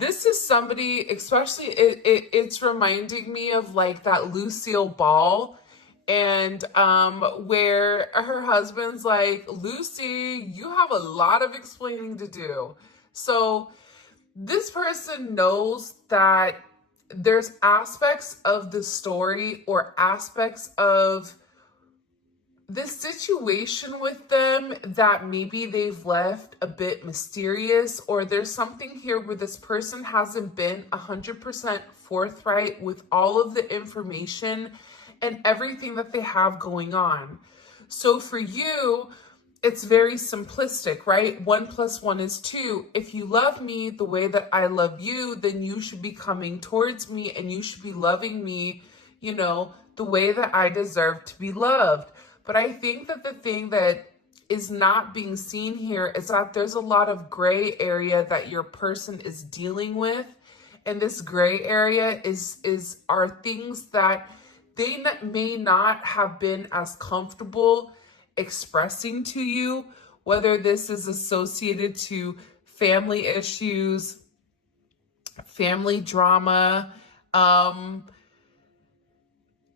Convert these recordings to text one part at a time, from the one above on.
this is somebody, especially it's reminding me of like that Lucille Ball, and where her husband's like, Lucy, you have a lot of explaining to do. So this person knows that there's aspects of the story or aspects of this situation with them that maybe they've left a bit mysterious, or there's something here where this person hasn't been 100% forthright with all of the information and everything that they have going on. So for you, it's very simplistic, right? 1 + 1 is 2. If you love me the way that I love you, then you should be coming towards me and you should be loving me, the way that I deserve to be loved. But I think that the thing that is not being seen here is that there's a lot of gray area that your person is dealing with. And this gray area are things that they may not have been as comfortable expressing to you, whether this is associated to family issues, family drama.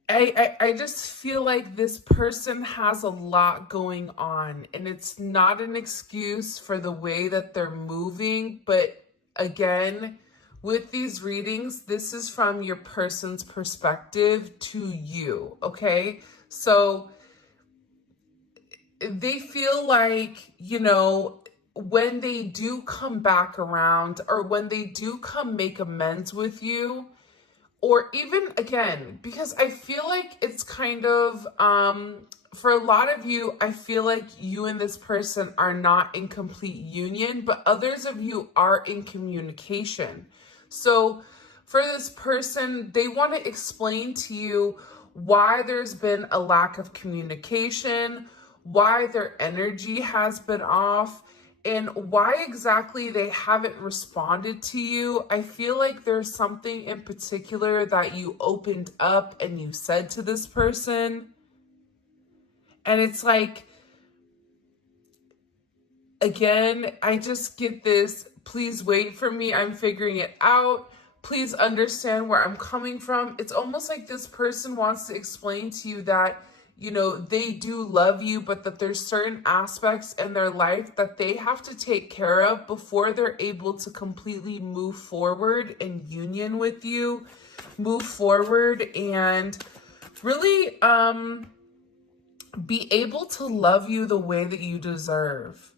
I just feel like this person has a lot going on, and it's not an excuse for the way that they're moving. But again, with these readings, this is from your person's perspective to you, okay? So they feel like, when they do come back around, or when they do come make amends with you, or even again, because I feel like it's kind of, for a lot of you, I feel like you and this person are not in complete union, but others of you are in communication. So for this person, they want to explain to you why there's been a lack of communication, why their energy has been off, and why exactly they haven't responded to you. I feel like there's something in particular that you opened up and you said to this person. And it's like, again, I just get this, please wait for me, I'm figuring it out. Please understand where I'm coming from. It's almost like this person wants to explain to you that they do love you, but that there's certain aspects in their life that they have to take care of before they're able to completely move forward in union with you, move forward and really be able to love you the way that you deserve.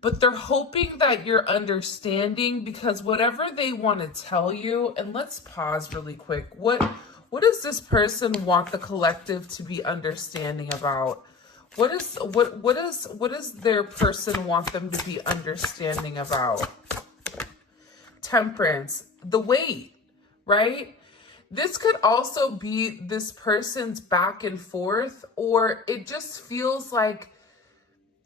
But they're hoping that you're understanding, because whatever they want to tell you, and let's pause really quick. What does this person want the collective to be understanding about? What does their person want them to be understanding about? Temperance, the weight, right? This could also be this person's back and forth, or it just feels like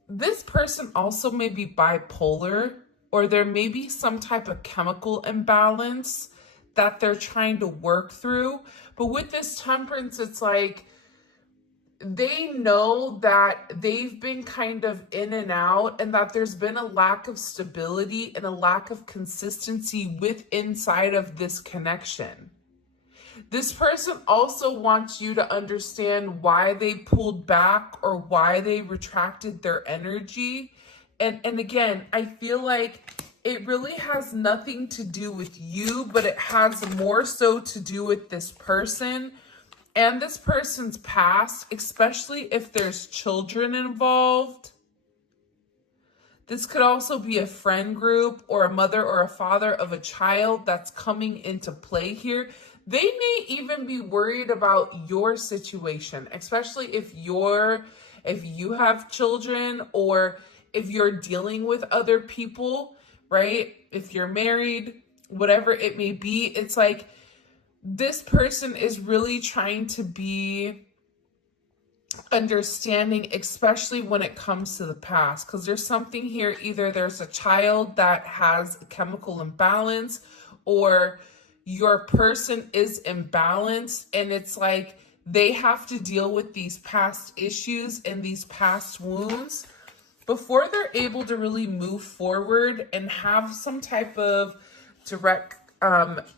this person also may be bipolar, or there may be some type of chemical imbalance that they're trying to work through. But with this temperance, it's like they know that they've been kind of in and out, and that there's been a lack of stability and a lack of consistency inside of this connection. This person also wants you to understand why they pulled back or why they retracted their energy. And again, I feel like it really has nothing to do with you, but it has more so to do with this person and this person's past, especially if there's children involved. This could also be a friend group or a mother or a father of a child that's coming into play here. They may even be worried about your situation, especially if you have children, or if you're dealing with other people, right? If you're married, whatever it may be, it's like this person is really trying to be understanding, especially when it comes to the past, because there's something here. Either there's a child that has a chemical imbalance, or your person is imbalanced, and it's like they have to deal with these past issues and these past wounds before they're able to really move forward and have some type of direct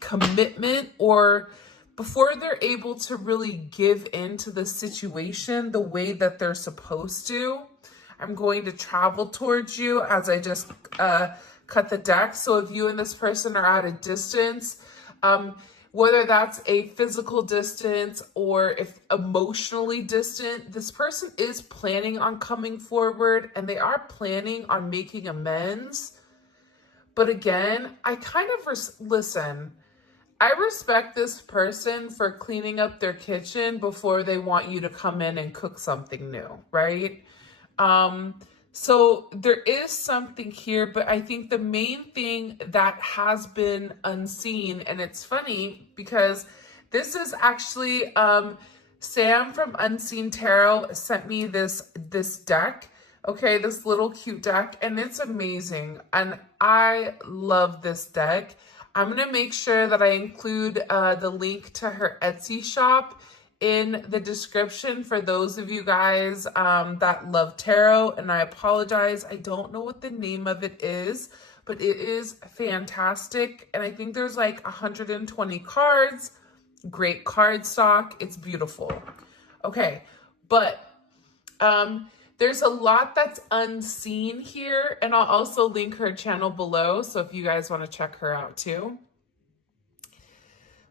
commitment, or before they're able to really give into the situation the way that they're supposed to. I'm going to travel towards you as I just cut the deck. So if you and this person are at a distance, whether that's a physical distance or if emotionally distant, this person is planning on coming forward and they are planning on making amends. But again, I kind of listen. I respect this person for cleaning up their kitchen before they want you to come in and cook something new, right? So there is something here, but I think the main thing that has been unseen, and it's funny because this is actually, Sam from Unseen Tarot sent me this deck. Okay, this little cute deck, and it's amazing. And I love this deck. I'm going to make sure that I include the link to her Etsy shop in the description for those of you guys that love tarot. And I apologize, I don't know what the name of it is, but it is fantastic. And I think there's like 120 cards, great card stock. It's beautiful. Okay, but there's a lot that's unseen here, and I'll also link her channel below, so if you guys want to check her out too.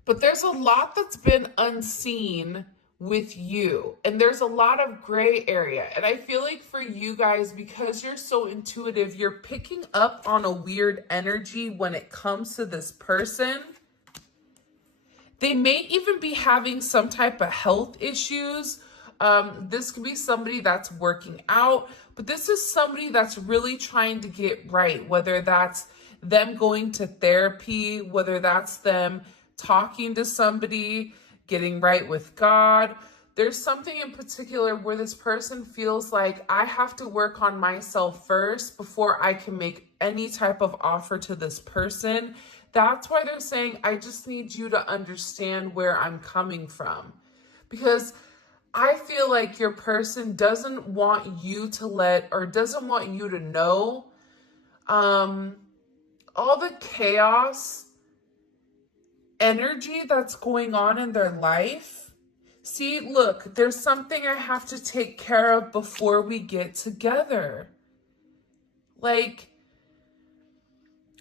But there's a lot that's been unseen with you, and there's a lot of gray area. And I feel like for you guys, because you're so intuitive, you're picking up on a weird energy when it comes to this person. They may even be having some type of health issues. This could be somebody that's working out, but this is somebody that's really trying to get right, whether that's them going to therapy, whether that's them talking to somebody, getting right with God. There's something in particular where this person feels like I have to work on myself first before I can make any type of offer to this person. That's why they're saying, I just need you to understand where I'm coming from. Because I feel like your person doesn't want you to doesn't want you to know all the chaos energy that's going on in their life. See, look, there's something I have to take care of before we get together. Like,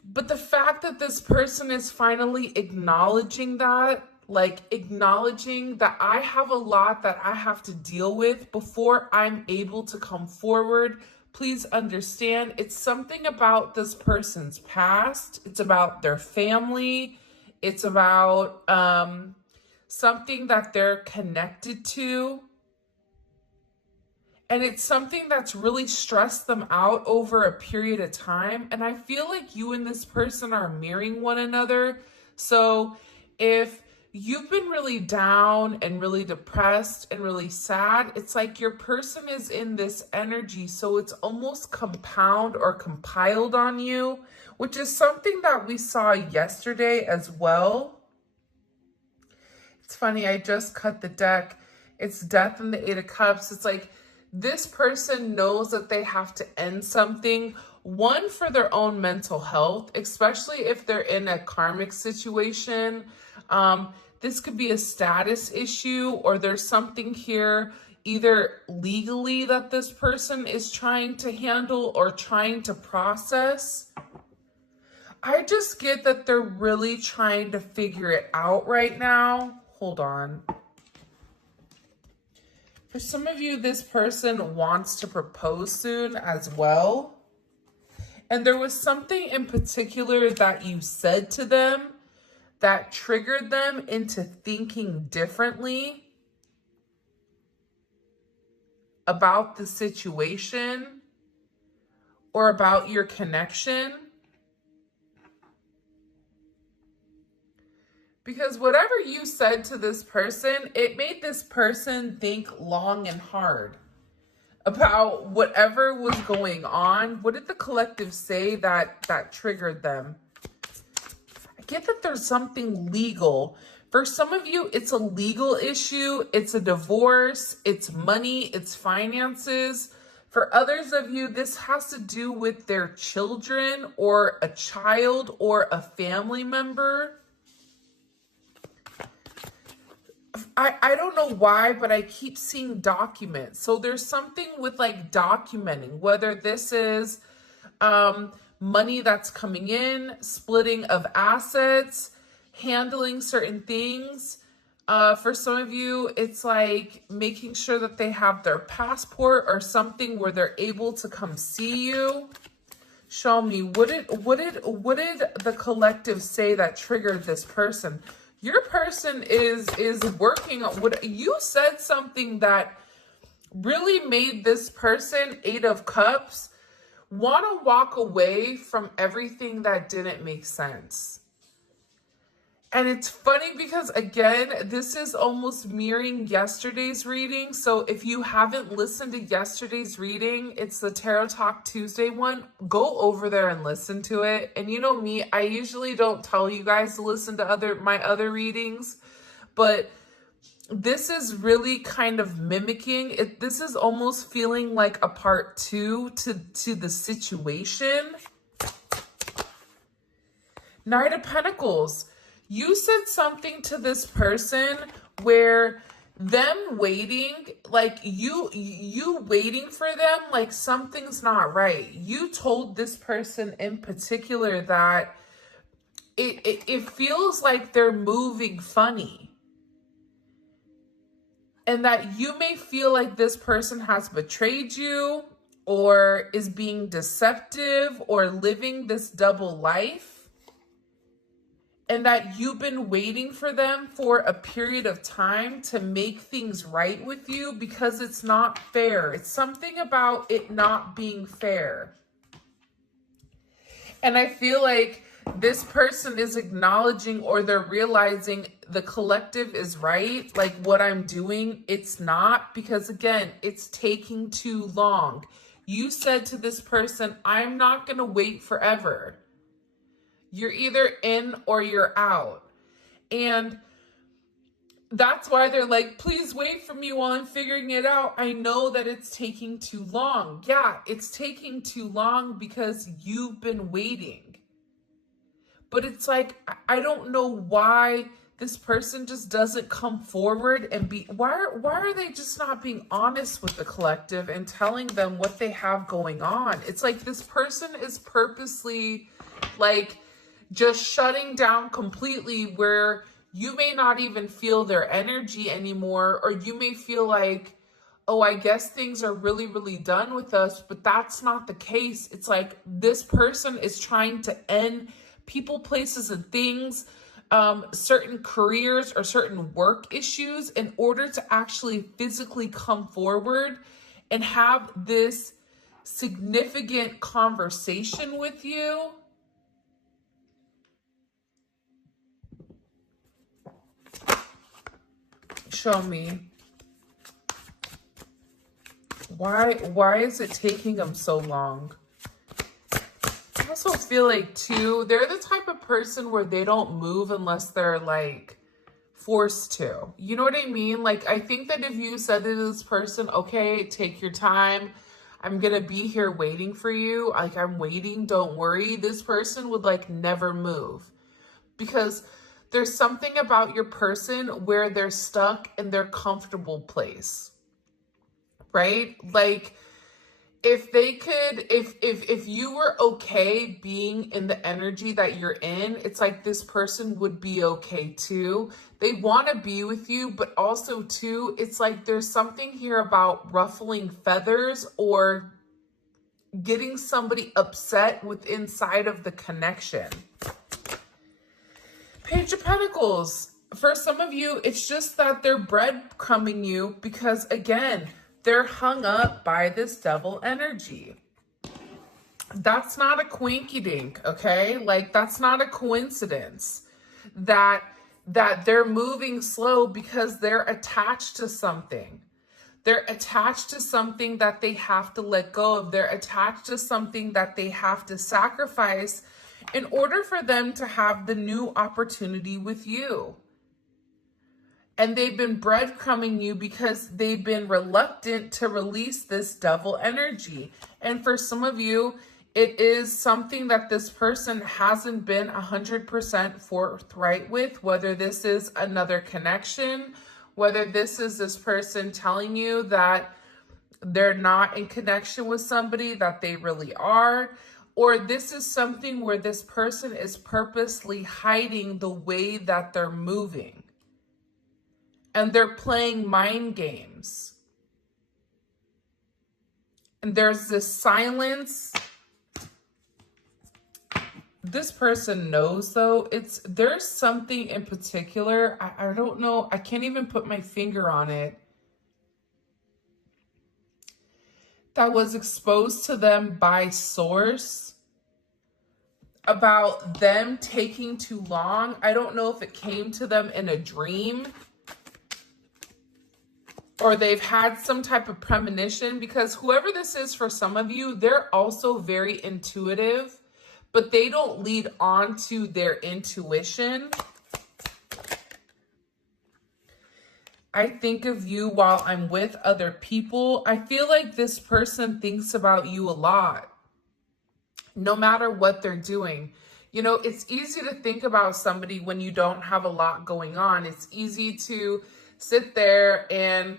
but the fact that this person is finally acknowledging that, like acknowledging that I have a lot that I have to deal with before I'm able to come forward. Please understand, it's something about this person's past. It's about their family. It's about something that they're connected to. And it's something that's really stressed them out over a period of time. And I feel like you and this person are mirroring one another. So if you've been really down and really depressed and really sad, it's like your person is in this energy. So it's almost compound or compiled on you, which is something that we saw yesterday as well. It's funny, I just cut the deck. It's Death and the Eight of Cups. It's like this person knows that they have to end something, one, for their own mental health, especially if they're in a karmic situation. This could be a status issue, or there's something here either legally that this person is trying to handle or trying to process. I just get that they're really trying to figure it out right now. Hold on. For some of you, this person wants to propose soon as well. And there was something in particular that you said to them that triggered them into thinking differently about the situation or about your connection. Because whatever you said to this person, it made this person think long and hard about whatever was going on. What did the collective say that triggered them? I get that there's something legal. For some of you, it's a legal issue. It's a divorce. It's money. It's finances. For others of you, this has to do with their children or a child or a family member. I don't know why, but I keep seeing documents. So there's something with like documenting, whether this is money that's coming in, splitting of assets, handling certain things. For some of you, it's like making sure that they have their passport or something where they're able to come see you. Show me, what did the collective say that triggered this person? Your person is working on what you said, something that really made this person, 8 of Cups, want to walk away from everything that didn't make sense. And it's funny because, again, this is almost mirroring yesterday's reading. So if you haven't listened to yesterday's reading, it's the Tarot Talk Tuesday one. Go over there and listen to it. And you know me, I usually don't tell you guys to listen to my other readings, but this is really kind of mimicking it. This is almost feeling like a part 2 to the situation. Knight of Pentacles. You said something to this person where them waiting, like you waiting for them, like something's not right. You told this person in particular that it feels like they're moving funny. And that you may feel like this person has betrayed you or is being deceptive or living this double life. And that you've been waiting for them for a period of time to make things right with you because it's not fair. It's something about it not being fair. And I feel like this person is acknowledging, or they're realizing the collective is right. Like what I'm doing, it's not, because again, it's taking too long. You said to this person, I'm not going to wait forever. You're either in or you're out. And that's why they're like, please wait for me while I'm figuring it out. I know that it's taking too long. Yeah, it's taking too long because you've been waiting. But it's like, I don't know why this person just doesn't come forward and be, why are they just not being honest with the collective and telling them what they have going on? It's like this person is purposely like just shutting down completely, where you may not even feel their energy anymore, or you may feel like, oh, I guess things are really, really done with us, but that's not the case. It's like this person is trying to end people, places, and things, certain careers or certain work issues in order to actually physically come forward and have this significant conversation with you. Show me. Why is it taking them so long? I also feel like too, they're the type of person where they don't move unless they're like forced to. You know what I mean? Like, I think that if you said to this person, okay, take your time, I'm gonna be here waiting for you, like I'm waiting, don't worry, this person would like never move. Because there's something about your person where they're stuck in their comfortable place, right? Like if they could, if you were okay being in the energy that you're in, it's like this person would be okay too. They want to be with you, but also too, it's like there's something here about ruffling feathers or getting somebody upset with inside of the connection. Page of Pentacles. For some of you, it's just that they're breadcrumbing you because, again, they're hung up by this devil energy. That's not a quinky-dink, okay? Like, that's not a coincidence that they're moving slow because they're attached to something. They're attached to something that they have to let go of. They're attached to something that they have to sacrifice in order for them to have the new opportunity with you. And they've been breadcrumbing you because they've been reluctant to release this devil energy. And for some of you, it is something that this person hasn't been 100% forthright with, whether this is another connection, whether this is this person telling you that they're not in connection with somebody that they really are, or this is something where this person is purposely hiding the way that they're moving. And they're playing mind games. And there's this silence. This person knows, though, there's something in particular. I don't know. I can't even put my finger on it. That was exposed to them by source about them taking too long. I don't know if it came to them in a dream, or they've had some type of premonition, because whoever this is for some of you, they're also very intuitive, but they don't lead on to their intuition. I think of you while I'm with other people. I feel like this person thinks about you a lot, no matter what they're doing. You know, it's easy to think about somebody when you don't have a lot going on. It's easy to sit there and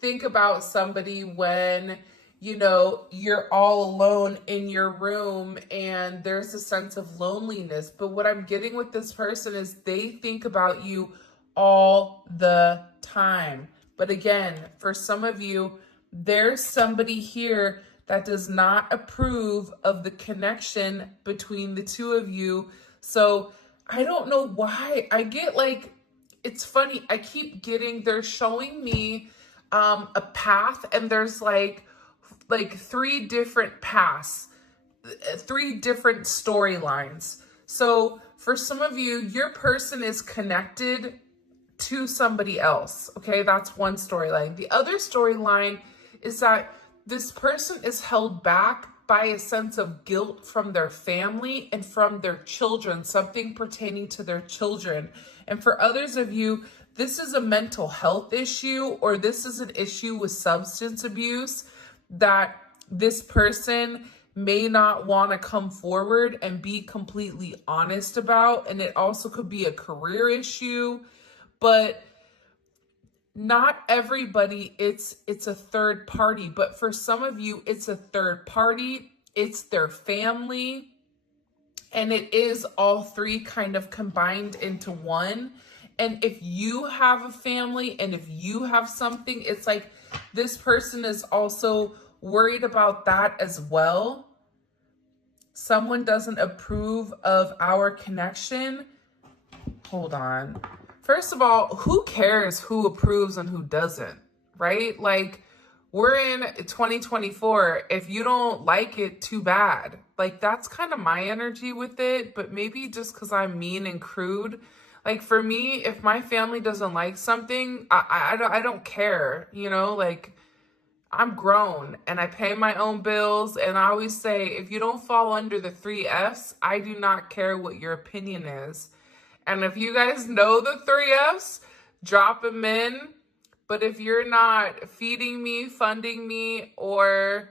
think about somebody when, you know, you're all alone in your room and there's a sense of loneliness. But what I'm getting with this person is they think about you all the time. But again, for some of you, there's somebody here that does not approve of the connection between the two of you. So I don't know why. I get like, it's funny. I keep getting, they're showing me a path, and there's like 3 different paths, 3 different storylines. So for some of you, your person is connected to somebody else. Okay, that's one storyline. The other storyline is that this person is held back by a sense of guilt from their family and from their children, something pertaining to their children. And for others of you, this is a mental health issue, or this is an issue with substance abuse that this person may not want to come forward and be completely honest about. And it also could be a career issue, but not everybody, it's a third party. But for some of you, it's a third party, it's their family, and it is all 3 kind of combined into one. And if you have a family and if you have something, it's like this person is also worried about that as well. Someone doesn't approve of our connection. Hold on. First of all, who cares who approves and who doesn't, right? Like, we're in 2024. If you don't like it, too bad. Like, that's kind of my energy with it, but maybe just because I'm mean and crude. Like, for me, if my family doesn't like something, I don't care, you know? Like, I'm grown and I pay my own bills. And I always say, if you don't fall under the 3 Fs, I do not care what your opinion is. And if you guys know the 3 Fs, drop them in. But if you're not feeding me, funding me, or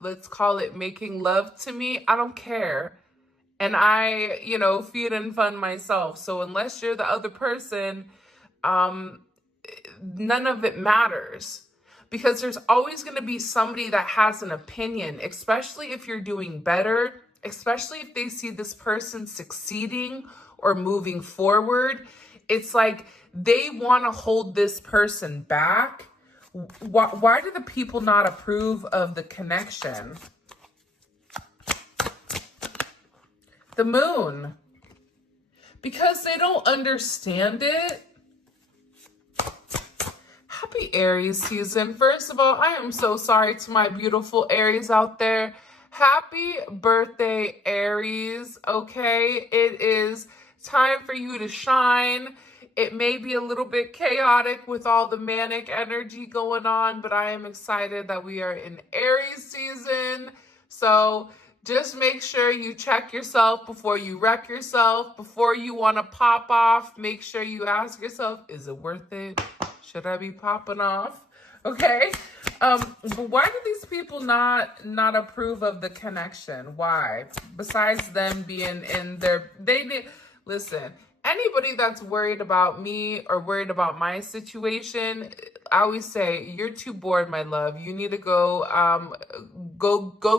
let's call it making love to me, I don't care. And I, you know, feed and fund myself. So unless you're the other person, none of it matters. Because there's always going to be somebody that has an opinion, especially if you're doing better, especially if they see this person succeeding or moving forward. It's like they want to hold this person back. Why do the people not approve of the connection? The moon. Because they don't understand it. Happy Aries season. First of all, I am so sorry to my beautiful Aries out there. Happy birthday, Aries. Okay, it is time for you to shine. It may be a little bit chaotic with all the manic energy going on, but I am excited that we are in Aries season. So Just make sure you check yourself before you wreck yourself. Before you want to pop off, make sure you ask yourself, is it worth it? Should I be popping off? Okay. But why do these people not approve of the connection? Why? Besides them being in their, listen, anybody that's worried about me or worried about my situation, I always say, you're too bored, my love. You need to go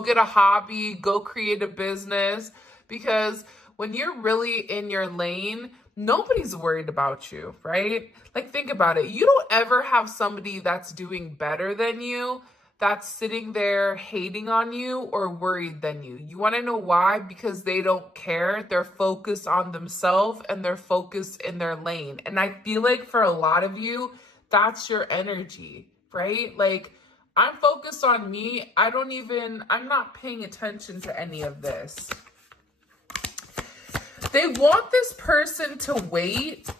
get a hobby, go create a business, because when you're really in your lane, nobody's worried about you, right? Like, think about it. You don't ever have somebody that's doing better than you that's sitting there hating on you or worried than you. You want to know why? Because they don't care. They're focused on themselves and they're focused in their lane. And I feel like for a lot of you, that's your energy, right? Like, I'm focused on me. I'm not paying attention to any of this. They want this person to wait.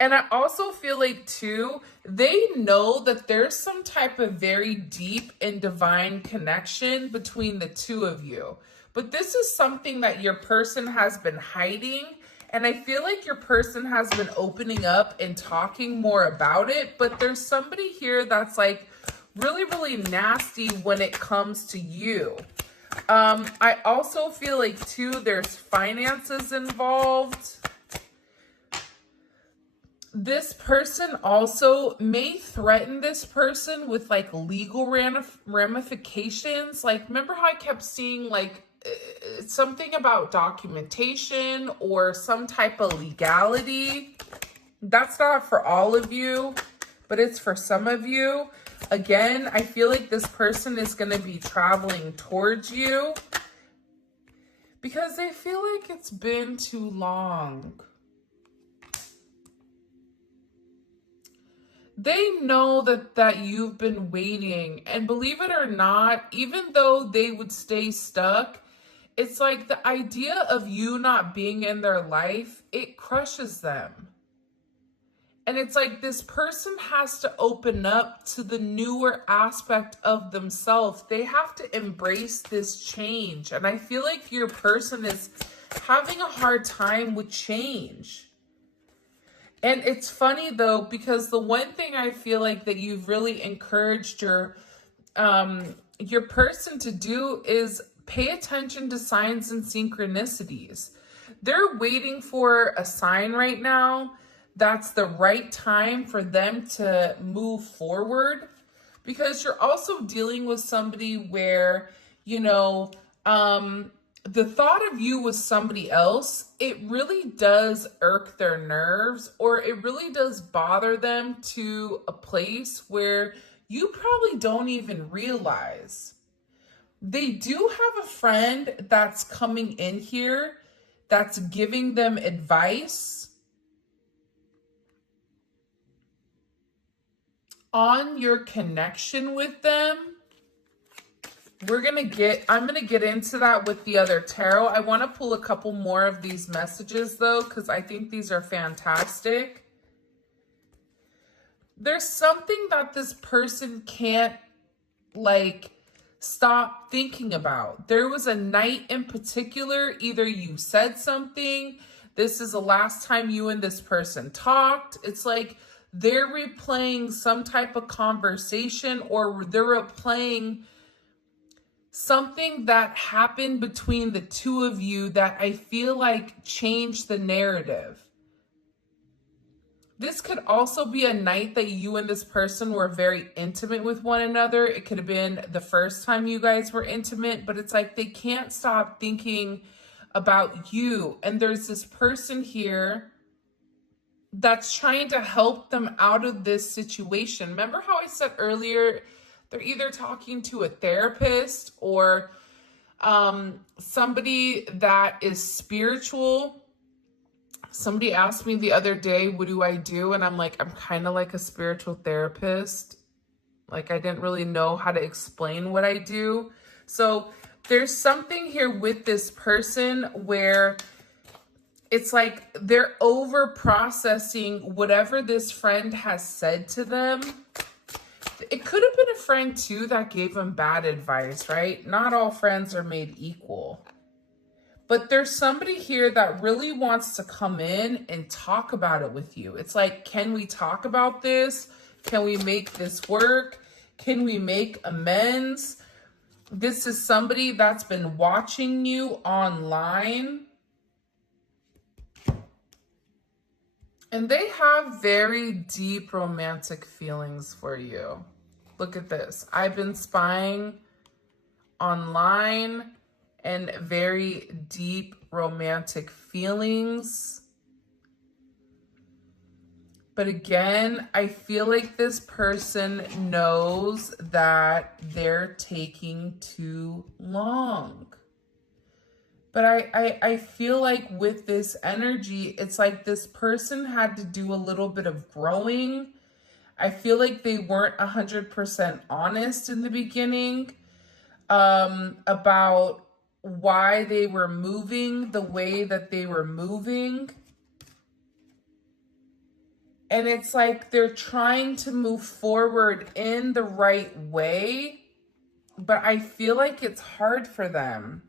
And I also feel like, too, they know that there's some type of very deep and divine connection between the two of you. But this is something that your person has been hiding. And I feel like your person has been opening up and talking more about it. But there's somebody here that's like really, really nasty when it comes to you. I also feel like, too, there's finances involved. This person also may threaten this person with like legal ramifications. Like, remember how I kept seeing like something about documentation or some type of legality? That's not for all of you, but it's for some of you. Again, I feel like this person is going to be traveling towards you because they feel like it's been too long. They know that you've been waiting, and believe it or not, even though they would stay stuck, it's like the idea of you not being in their life, it crushes them. And it's like this person has to open up to the newer aspect of themselves. They have to embrace this change. And I feel like your person is having a hard time with change. And it's funny, though, because the one thing I feel like that you've really encouraged your person to do is pay attention to signs and synchronicities. They're waiting for a sign right now that's the right time for them to move forward, because you're also dealing with somebody where, you know, the thought of you with somebody else, it really does irk their nerves, or it really does bother them to a place where you probably don't even realize. They do have a friend that's coming in here that's giving them advice on your connection with them. I'm going to get into that with the other tarot. I want to pull a couple more of these messages, though, because I think these are fantastic. There's something that this person can't, like, stop thinking about. There was a night in particular, either you said something, this is the last time you and this person talked. It's like they're replaying some type of conversation, or they're replaying something that happened between the two of you that I feel like changed the narrative. This could also be a night that you and this person were very intimate with one another. It could have been the first time you guys were intimate, but it's like they can't stop thinking about you. And there's this person here that's trying to help them out of this situation. Remember how I said earlier, they're either talking to a therapist or somebody that is spiritual. Somebody asked me the other day, what do I do? And I'm like, I'm kind of like a spiritual therapist. Like, I didn't really know how to explain what I do. So there's something here with this person where it's like they're over processing whatever this friend has said to them. It could have been a friend too that gave him bad advice, right? Not all friends are made equal. But there's somebody here that really wants to come in and talk about it with you. It's like, can we talk about this? Can we make this work? Can we make amends? This is somebody that's been watching you online. And they have very deep romantic feelings for you. Look at this. I've been spying online and very deep romantic feelings. But again, I feel like this person knows that they're taking too long. But I feel like with this energy, it's like this person had to do a little bit of growing. I feel like they weren't 100% honest in the beginning about why they were moving the way that they were moving. And it's like they're trying to move forward in the right way, but I feel like it's hard for them.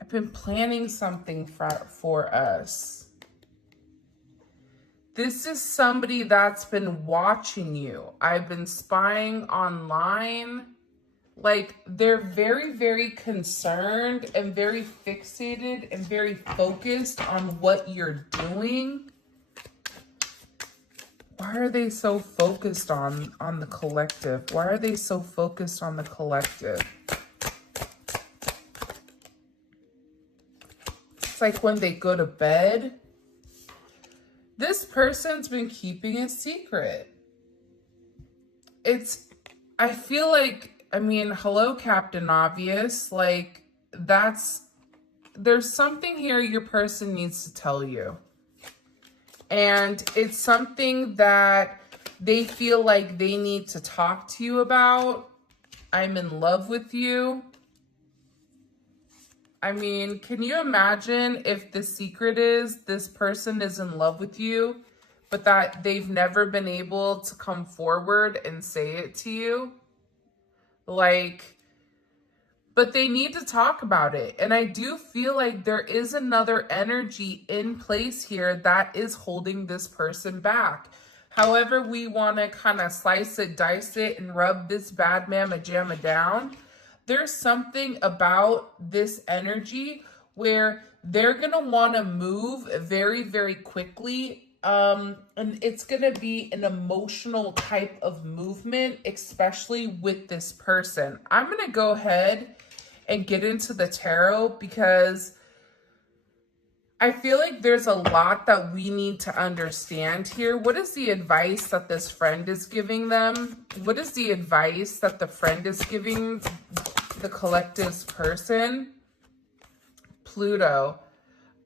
I've been planning something for us. This is somebody that's been watching you. I've been spying online. Like, they're very, very concerned and very fixated and very focused on what you're doing. Why are they so focused on the collective? Why are they so focused on the collective? It's like when they go to bed, this person's been keeping a secret. I feel like, I mean, hello, Captain Obvious. Like, there's something here your person needs to tell you. And it's something that they feel like they need to talk to you about. I'm in love with you. I mean, can you imagine if the secret is this person is in love with you, but that they've never been able to come forward and say it to you? Like, but they need to talk about it. And I do feel like there is another energy in place here that is holding this person back. However we want to kind of slice it, dice it, and rub this bad mamma jamma down, there's something about this energy where they're going to want to move very, very quickly. And it's going to be an emotional type of movement, especially with this person. I'm going to go ahead and get into the tarot because I feel like there's a lot that we need to understand here. What is the advice that this friend is giving them? What is the advice that the friend is giving the collective's person? Pluto.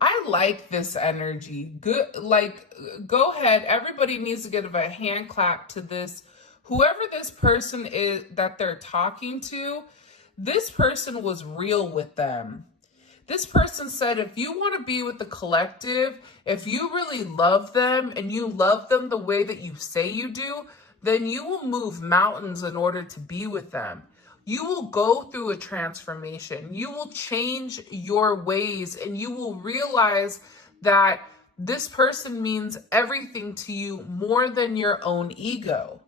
I like this energy. Good. Like, go ahead. Everybody needs to give a hand clap to this. Whoever this person is that they're talking to, this person was real with them. This person said, if you want to be with the collective, if you really love them and you love them the way that you say you do, then you will move mountains in order to be with them. You will go through a transformation. You will change your ways and you will realize that this person means everything to you more than your own ego.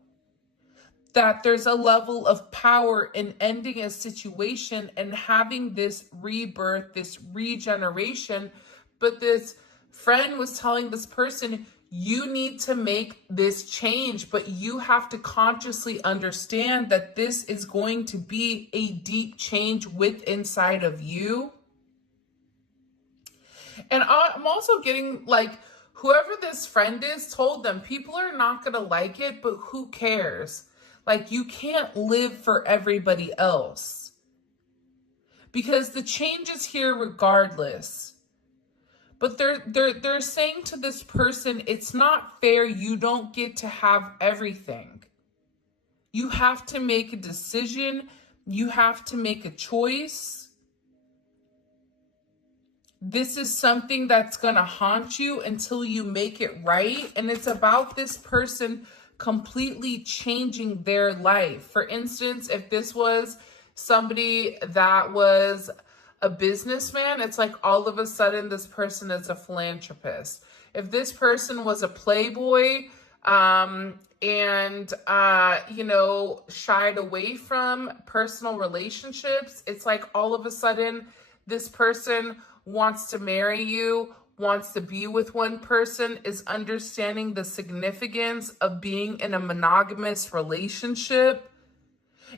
That there's a level of power in ending a situation and having this rebirth, this regeneration. But this friend was telling this person, you need to make this change, but you have to consciously understand that this is going to be a deep change inside of you. And I'm also getting like, whoever this friend is told them, people are not going to like it, but who cares? Like, you can't live for everybody else because the change is here regardless. But they're saying to this person, it's not fair. You don't get to have everything. You have to make a decision. You have to make a choice. This is something that's going to haunt you until you make it right. And it's about this person completely changing their life. For instance, if this was somebody that was a businessman, it's like all of a sudden this person is a philanthropist. If this person was a playboy, shied away from personal relationships, it's like all of a sudden this person wants to marry you, wants to be with one person, is understanding the significance of being in a monogamous relationship.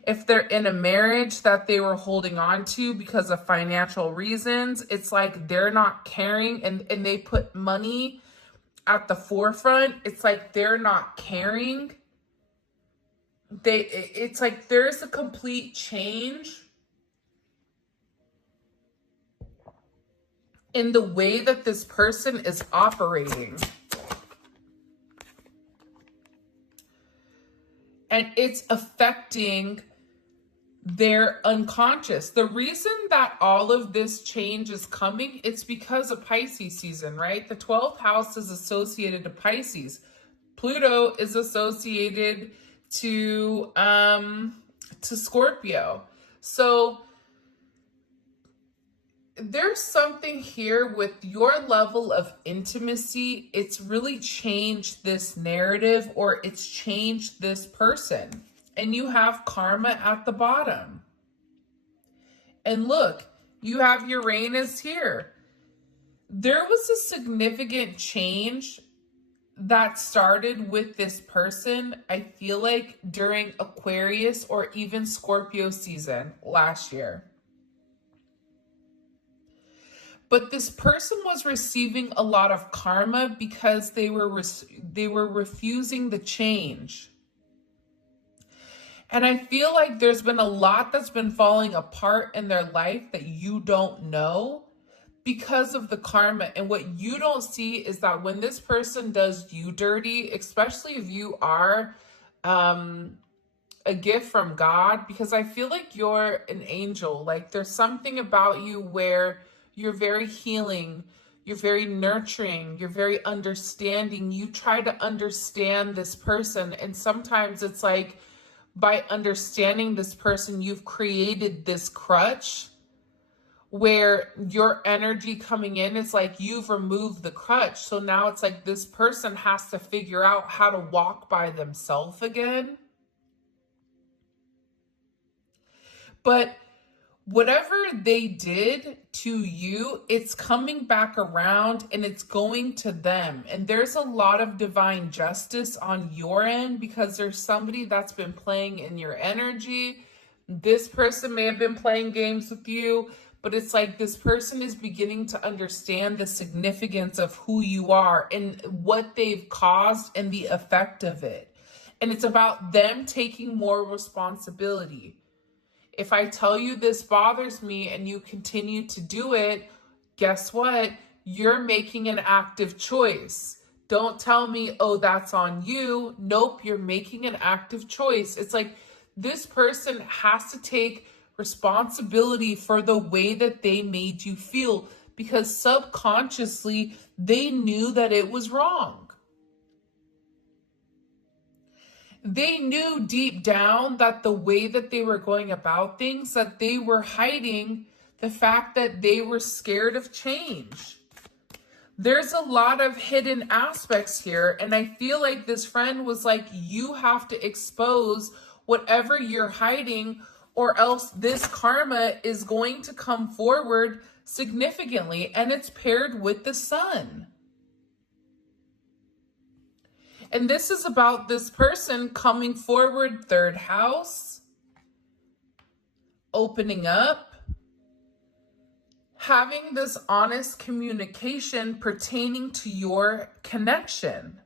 If they're in a marriage that they were holding on to because of financial reasons, it's like they're not caring, and they put money at the forefront. It's like they're not caring. It's like there's a complete change in the way that this person is operating. And it's affecting their unconscious. The reason that all of this change is coming, it's because of Pisces season, right? The 12th house is associated to Pisces. Pluto is associated to Scorpio. So there's something here with your level of intimacy. It's really changed this narrative, or it's changed this person. And you have karma at the bottom. And look, you have Uranus here. There was a significant change that started with this person, I feel like, during Aquarius or even Scorpio season last year. But this person was receiving a lot of karma because they were refusing the change. And I feel like there's been a lot that's been falling apart in their life that you don't know because of the karma. And what you don't see is that when this person does you dirty, especially if you are a gift from God, because I feel like you're an angel. Like there's something about you where you're very healing, you're very nurturing, you're very understanding. You try to understand this person. And sometimes it's like, by understanding this person, you've created this crutch where your energy coming in is like you've removed the crutch. So now it's like this person has to figure out how to walk by themselves again. But whatever they did to you, it's coming back around and it's going to them. And there's a lot of divine justice on your end because there's somebody that's been playing in your energy. This person may have been playing games with you, but it's like this person is beginning to understand the significance of who you are and what they've caused and the effect of it. And it's about them taking more responsibility. If I tell you this bothers me and you continue to do it, guess what? You're making an active choice. Don't tell me, oh, that's on you. Nope, you're making an active choice. It's like this person has to take responsibility for the way that they made you feel because subconsciously they knew that it was wrong. They knew deep down that the way that they were going about things, that they were hiding the fact that they were scared of change. There's a lot of hidden aspects here. And I feel like this friend was like, you have to expose whatever you're hiding or else this karma is going to come forward significantly. And it's paired with the sun. And this is about this person coming forward, third house, opening up, having this honest communication pertaining to your connection.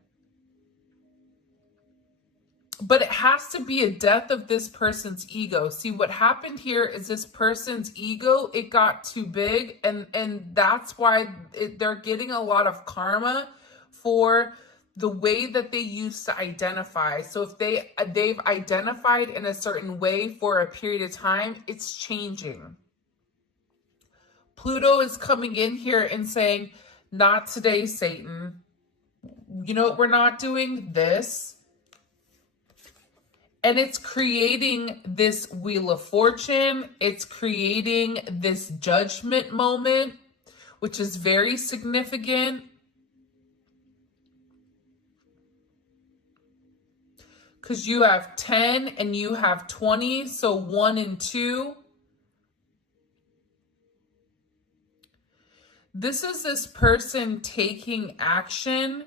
But it has to be a death of this person's ego. See, what happened here is this person's ego, it got too big. And that's why they're getting a lot of karma for the way that they used to identify. So if they've identified in a certain way for a period of time, it's changing. Pluto is coming in here and saying, not today, Satan. You know, we're not doing this. And it's creating this Wheel of Fortune. It's creating this judgment moment, which is very significant. Because you have 10 and you have 20, so 1 and 2. This is this person taking action.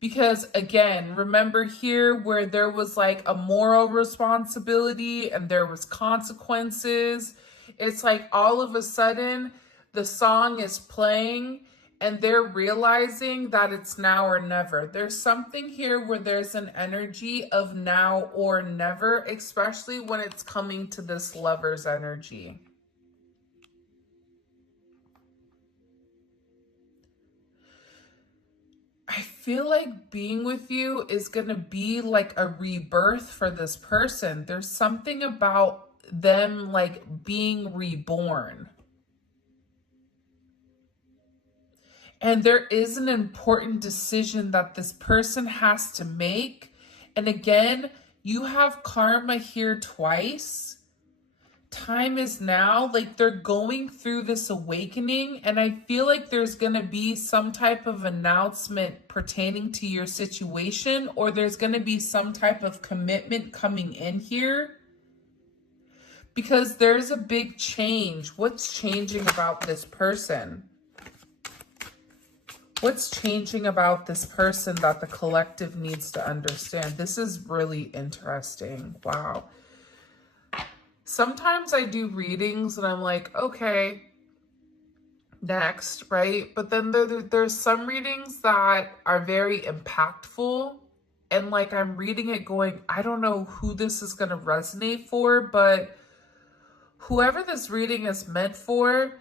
Because again, remember here where there was like a moral responsibility and there was consequences. It's like all of a sudden the song is playing and they're realizing that it's now or never. There's something here where there's an energy of now or never, especially when it's coming to this Lover's energy. I feel like being with you is going to be like a rebirth for this person. There's something about them like being reborn. And there is an important decision that this person has to make. And again, you have karma here twice. Time is now, like they're going through this awakening, and I feel like there's going to be some type of announcement pertaining to your situation, or there's going to be some type of commitment coming in here because there's a big change. What's changing about this person? What's changing about this person that the collective needs to understand? This is really interesting. Wow. Sometimes I do readings and I'm like, okay, next, right? But then there's some readings that are very impactful. And like I'm reading it going, I don't know who this is going to resonate for, but whoever this reading is meant for,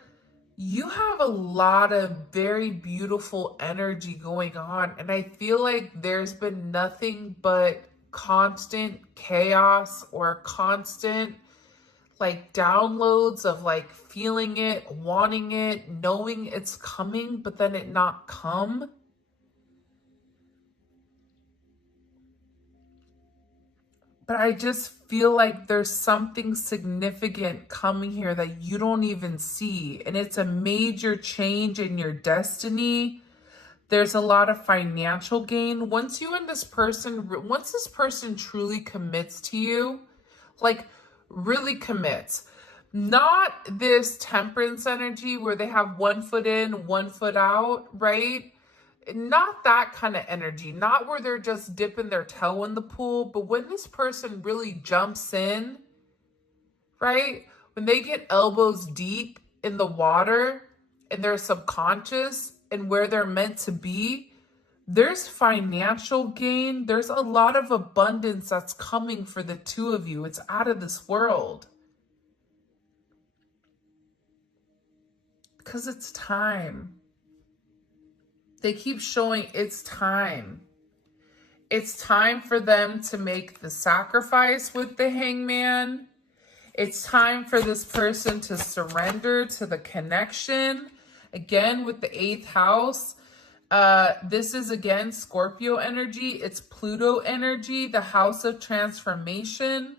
you have a lot of very beautiful energy going on. And I feel like there's been nothing but constant chaos or constant like downloads of like feeling it, wanting it, knowing it's coming, but then it not come. But I just feel like there's something significant coming here that you don't even see. And it's a major change in your destiny. There's a lot of financial gain. Once this person truly commits to you, like really commits, not this Temperance energy where they have 1 foot in, 1 foot out, right? Not that kind of energy, not where they're just dipping their toe in the pool, but when this person really jumps in, right? When they get elbows deep in the water and they're subconscious and where they're meant to be, there's financial gain. There's a lot of abundance that's coming for the two of you. It's out of this world. Because it's time. They keep showing it's time. It's time for them to make the sacrifice with the Hangman. It's time for this person to surrender to the connection. Again, with the 8th house, this is again Scorpio energy. It's Pluto energy, the house of transformation,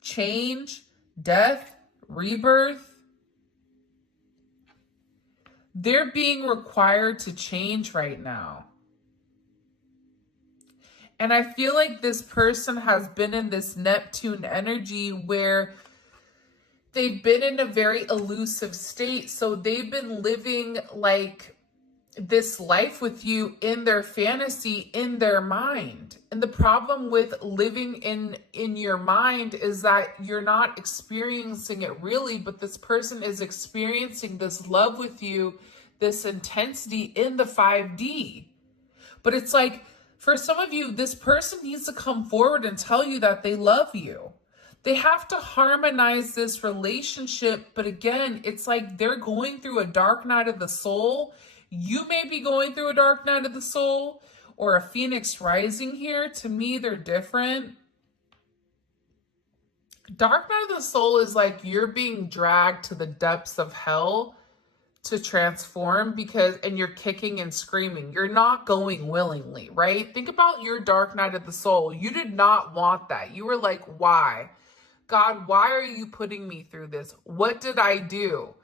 change, death, rebirth. They're being required to change right now. And I feel like this person has been in this Neptune energy where they've been in a very elusive state. So they've been living like this life with you in their fantasy, in their mind. And the problem with living in your mind is that you're not experiencing it really, but this person is experiencing this love with you, this intensity in the 5D. But it's like, for some of you, this person needs to come forward and tell you that they love you. They have to harmonize this relationship. But again, it's like they're going through a dark night of the soul. You may be going through a dark night of the soul or a phoenix rising here. To me, they're different. Dark night of the soul is like you're being dragged to the depths of hell to transform and you're kicking and screaming. You're not going willingly, right? Think about your dark night of the soul. You did not want that. You were like, why? God, why are you putting me through this? What did I do?